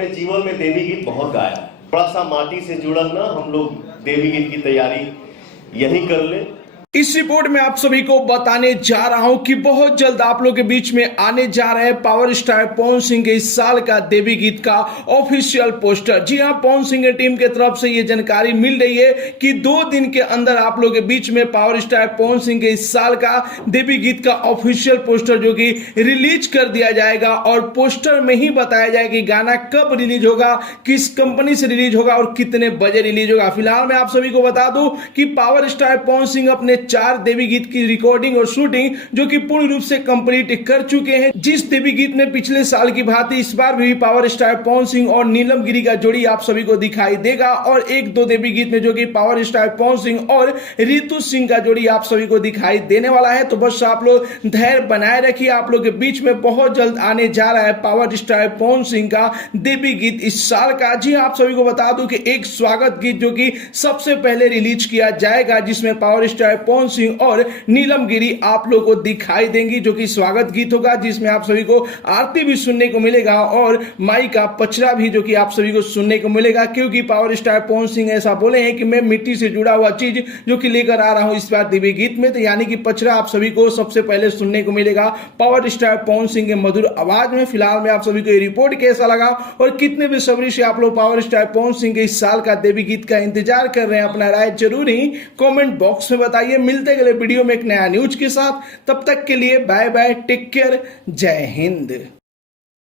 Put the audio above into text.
अपने जीवन में देवी गीत बहुत गाया। थोड़ा सा माटी से जुड़ल ना, हम लोग देवी गीत की तैयारी यही कर ले। इस रिपोर्ट में आप सभी को बताने जा रहा हूं कि बहुत जल्द आप लोग के बीच में आने जा रहे हैं पावर स्टार पवन सिंह के इस साल का देवी गीत का ऑफिशियल पोस्टर। जी हां, पवन सिंह की टीम की तरफ से यह जानकारी मिल रही है कि 2 दिन के अंदर आप लोग के बीच में पावर स्टार पवन सिंह के इस साल का देवी गीत का ऑफिशियल पोस्टर जो कि रिलीज कर दिया जाएगा और पोस्टर में ही बताया जाएगा कि गाना कब रिलीज होगा, किस कंपनी से रिलीज होगा और कितने बजे रिलीज होगा। फिलहाल मैं आप सभी को बता दूं कि पावर स्टार पवन सिंह अपने 4 देवी गीत की रिकॉर्डिंग और शूटिंग जो कि पूर्ण रूप से कंप्लीट कर चुके हैं। जिस देवी गीत में पिछले साल की भांति इस बार भी पावर स्टार पवन सिंह और नीलम गिरी का जोड़ी आप सभी को दिखाई देगा और 1-2 देवी गीत में जो कि पावर स्टार पवन सिंह और रितु सिंह का जोड़ी आप सभी को दिखाई देने वाला है। तो बस आप लोग धैर्य बनाए रखिए, आप लोग के बीच में बहुत जल्द आने जा रहा है पावर स्टार पवन सिंह का देवी गीत इस साल का। जी आप सभी को बता दूं कि एक स्वागत गीत जो कि सबसे पहले रिलीज किया जाएगा, जिसमें पावर स्टार पवन सिंह और नीलम गिरी आप लोगों को दिखाई देंगी, जो कि स्वागत गीत होगा, जिसमें आप सभी को आरती भी सुनने को मिलेगा और माई का पचरा भी जो कि आप सभी को सुनने को मिलेगा। क्योंकि पावर स्टार पवन सिंह ऐसा बोले हैं कि मैं मिट्टी से जुड़ा हुआ चीज जो कि लेकर आ रहा हूं इस बार देवी गीत में, तो यानी कि पचरा आप सभी को सबसे पहले सुनने को मिलेगा पावर स्टार पवन सिंह के मधुर आवाज में। फिलहाल में आप सभी को ये रिपोर्ट कैसा लगा और कितने बेसब्री से आप लोग पावर स्टार पवन सिंह के इस साल का देवी गीत का इंतजार कर रहे हैं, अपना राय जरूर ही कमेंट बॉक्स में बताइए। मिलते अगले वीडियो में एक नया न्यूज के साथ, तब तक के लिए बाय बाय, टेक केयर, जय हिंद।